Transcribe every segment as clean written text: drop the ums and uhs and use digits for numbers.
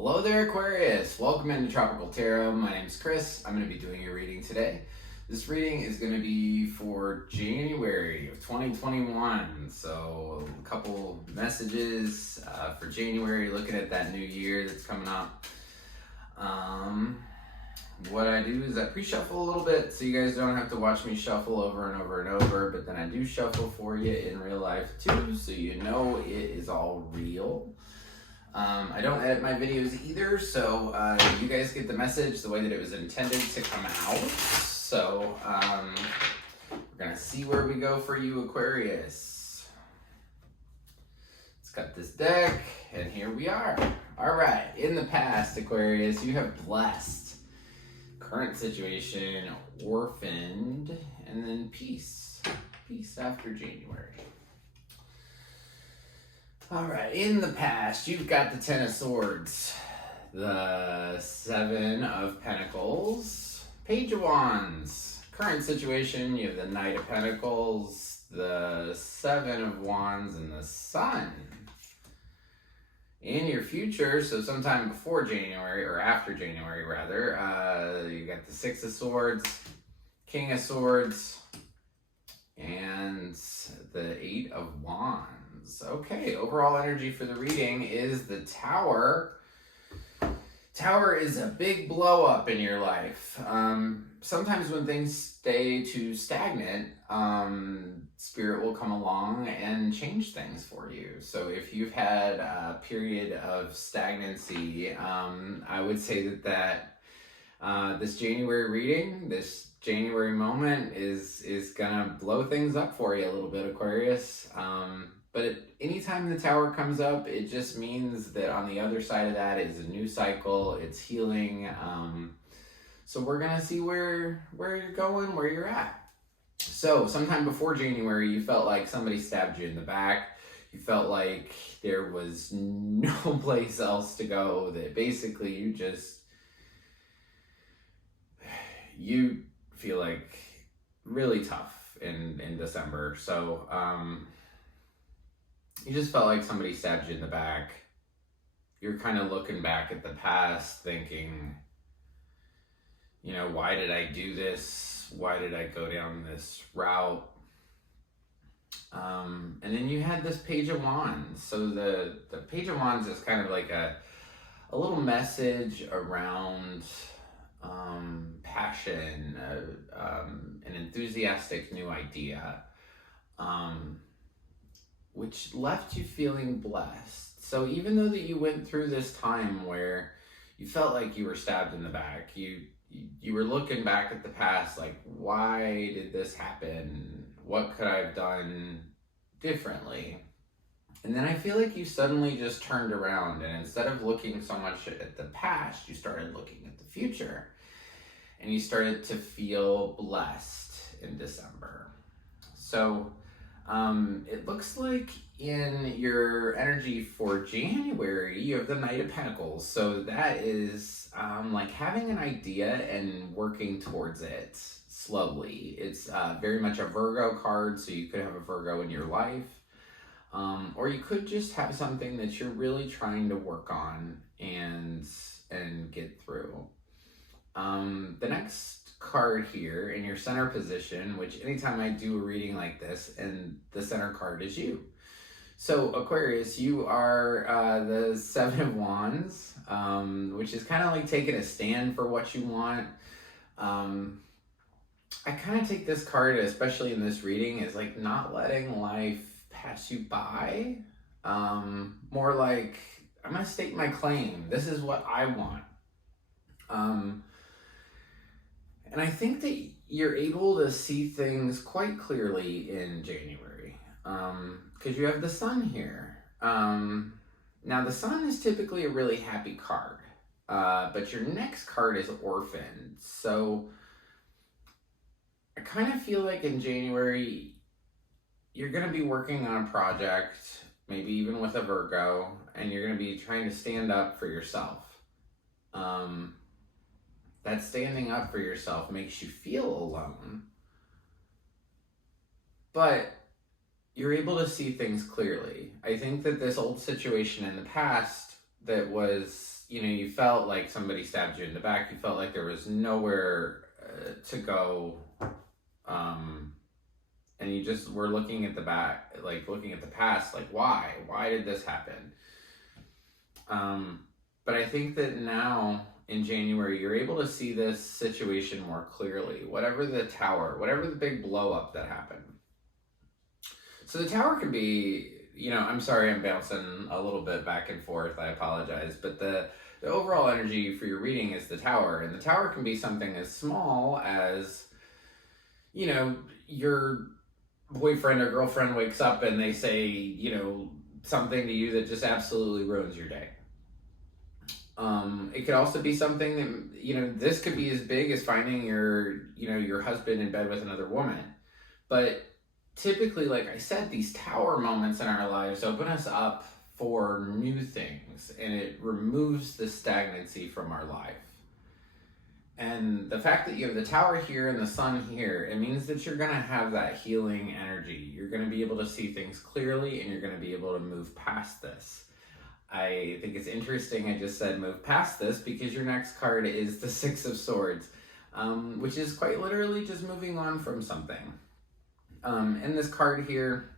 Hello there, Aquarius. Welcome into Tropical Tarot. My name is Chris. I'm going to be doing your reading today. This reading is going to be for January of 2021. So a couple messages for January, looking at that new year that's coming up. What I do is I pre-shuffle a little bit so you guys don't have to watch me shuffle over and over and over, but then I do shuffle for you in real life too, so you know it is all real. I don't edit my videos either, so you guys get the message the way that it was intended to come out. So we're gonna see where we go for you, Aquarius. Let's cut this deck, and here we are. All right, in the past, Aquarius, you have blessed. Current situation, orphaned, and then peace. Peace after January. All right, in the past, you've got the Ten of Swords, the Seven of Pentacles, Page of Wands. Current situation, you have the Knight of Pentacles, the Seven of Wands, and the Sun. In your future, so sometime before January, or after January rather, you got the Six of Swords, King of Swords, and the Eight of Wands. Okay, overall energy for the reading is the Tower. Tower is a big blow up in your life. Sometimes when things stay too stagnant, Spirit will come along and change things for you. So if you've had a period of stagnancy, I would say that this January reading, this January moment is gonna blow things up for you a little bit, Aquarius. But anytime the Tower comes up, it just means that on the other side of that is a new cycle, it's healing. So we're gonna see where you're going, where you're at. So sometime before January, you felt like somebody stabbed you in the back. You felt like there was no place else to go, that basically you feel like really tough in December. So you just felt like somebody stabbed you in the back. You're kind of looking back at the past thinking, you know, why did I do this? Why did I go down this route? And then you had this Page of Wands. So the Page of Wands is kind of like a little message around passion, an enthusiastic new idea, which left you feeling blessed. So even though that you went through this time where you felt like you were stabbed in the back, you were looking back at the past like, why did this happen? What could I have done differently? And then I feel like you suddenly just turned around, and instead of looking so much at the past, you started looking at the future. And you started to feel blessed in December. So it looks like in your energy for January, you have the Knight of Pentacles. So that is like having an idea and working towards it slowly. It's very much a Virgo card, so you could have a Virgo in your life. Or you could just have something that you're really trying to work on and get through. The next card here in your center position, which anytime I do a reading like this, and the center card is you. So Aquarius, you are the Seven of Wands, which is kind of like taking a stand for what you want. I kind of take this card, especially in this reading, as like not letting life pass you by. More like, I'm gonna state my claim. This is what I want. And I think that you're able to see things quite clearly in January, because you have the Sun here. Now the Sun is typically a really happy card, but your next card is Orphaned. So I kind of feel like in January, you're going to be working on a project, maybe even with a Virgo, and you're going to be trying to stand up for yourself. That standing up for yourself makes you feel alone, but you're able to see things clearly. I think that this old situation in the past that was you felt like somebody stabbed you in the back. You felt like there was nowhere to go. And you just were looking at the back, like looking at the past, like why did this happen? But I think that now in January, you're able to see this situation more clearly, whatever the tower, whatever the big blow up that happened. So the tower can be, I'm sorry, I'm bouncing a little bit back and forth, I apologize, but the overall energy for your reading is the tower, and the tower can be something as small as, your boyfriend or girlfriend wakes up and they say, something to you that just absolutely ruins your day. It could also be something that, this could be as big as finding your husband in bed with another woman. But typically, like I said, these tower moments in our lives open us up for new things, and it removes the stagnancy from our life. And the fact that you have the tower here and the sun here, it means that you're going to have that healing energy. You're going to be able to see things clearly, and you're going to be able to move past this. I think it's interesting I just said move past this, because your next card is the Six of Swords, which is quite literally just moving on from something. In this card here,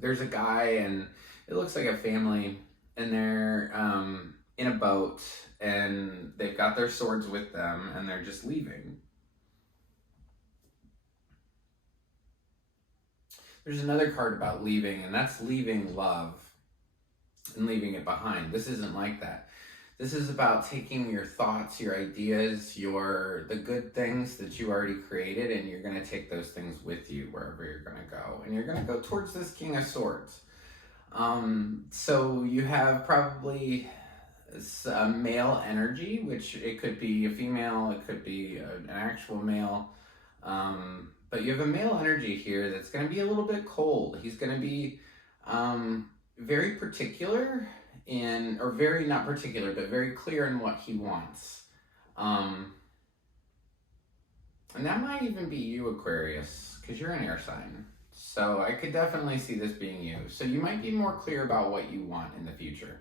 there's a guy, and it looks like a family, and they're in a boat, and they've got their swords with them, and they're just leaving. There's another card about leaving, and that's leaving love and leaving it behind. This isn't like that. This is about taking your thoughts, your ideas, the good things that you already created, and you're going to take those things with you wherever you're going to go. And you're going to go towards this King of Swords. So you have probably a male energy, which it could be a female, it could be an actual male. But you have a male energy here that's going to be a little bit cold. He's going to be very particular or very not particular, but very clear in what he wants. And that might even be you, Aquarius, because you're an air sign. So I could definitely see this being you. So you might be more clear about what you want in the future.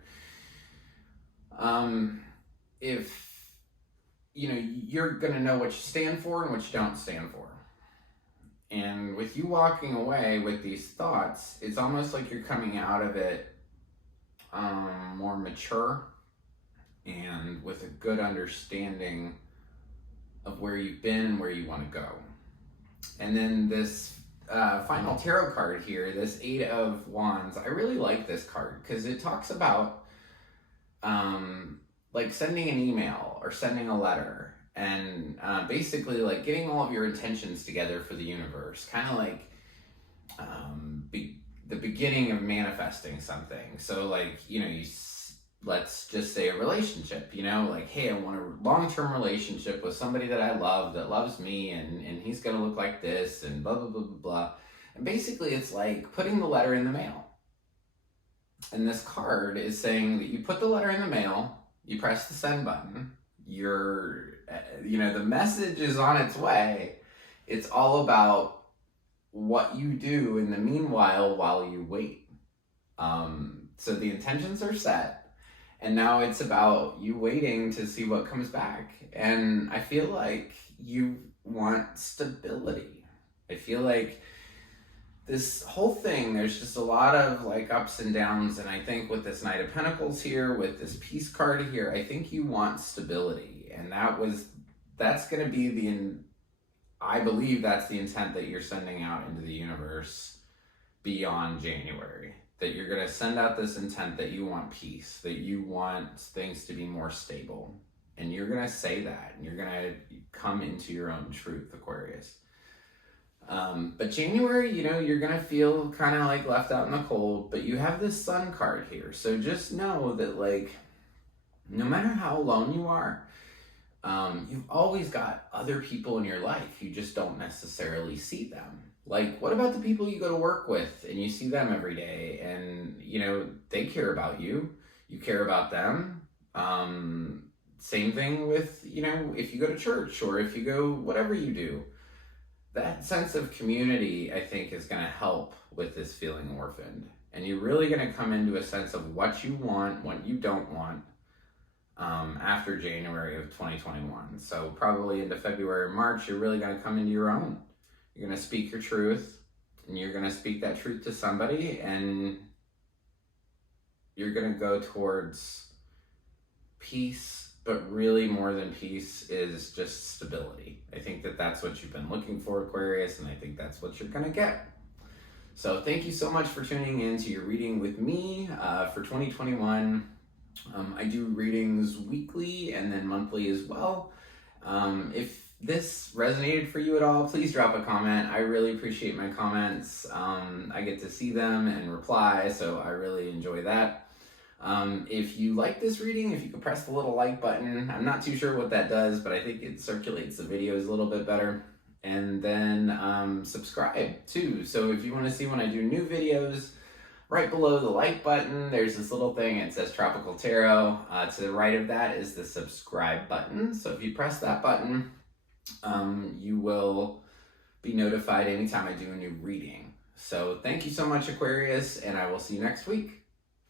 If, you're going to know what you stand for and what you don't stand for. And with you walking away with these thoughts, it's almost like you're coming out of it more mature and with a good understanding of where you've been and where you want to go. And then this final tarot card here, this Eight of Wands, I really like this card because it talks about like sending an email or sending a letter, and basically like getting all of your intentions together for the universe, kind of like the beginning of manifesting something. So like, let's just say a relationship, like, hey, I want a long-term relationship with somebody that I love, that loves me, and he's gonna look like this, and blah, blah, blah, blah, blah. And basically it's like putting the letter in the mail. And this card is saying that you put the letter in the mail, you press the send button, the message is on its way. It's all about what you do in the meanwhile while you wait. So the intentions are set, and now it's about you waiting to see what comes back. And I feel like you want stability. I feel like this whole thing, there's just a lot of like ups and downs, and I think with this Knight of Pentacles here, with this Peace card here, I think you want stability, and that's going to be I believe that's the intent that you're sending out into the universe beyond January, that you're going to send out this intent that you want peace, that you want things to be more stable, and you're going to say that, and you're going to come into your own truth, Aquarius. But January, you're going to feel kind of like left out in the cold, but you have this Sun card here. So just know that, like, no matter how alone you are, you've always got other people in your life. You just don't necessarily see them. Like, what about the people you go to work with and you see them every day, and, they care about you, you care about them. Same thing with, if you go to church or if you go, whatever you do. That sense of community, I think, is going to help with this feeling orphaned. And you're really going to come into a sense of what you want, what you don't want. after January of 2021. So probably into February, March, you're really going to come into your own. You're going to speak your truth, and you're going to speak that truth to somebody, and you're going to go towards peace, but really more than peace is just stability. I think that that's what you've been looking for, Aquarius, and I think that's what you're going to get. So thank you so much for tuning in to your reading with me for 2021. I do readings weekly and then monthly as well. If this resonated for you at all, please drop a comment. I really appreciate my comments. I get to see them and reply, so I really enjoy that. If you like this reading, if you could press the little like button. I'm not too sure what that does, but I think it circulates the videos a little bit better. And then subscribe too. So if you want to see when I do new videos, right below the like button, there's this little thing. It says Tropical Tarot. To the right of that is the subscribe button. So if you press that button, you will be notified anytime I do a new reading. So thank you so much, Aquarius, and I will see you next week.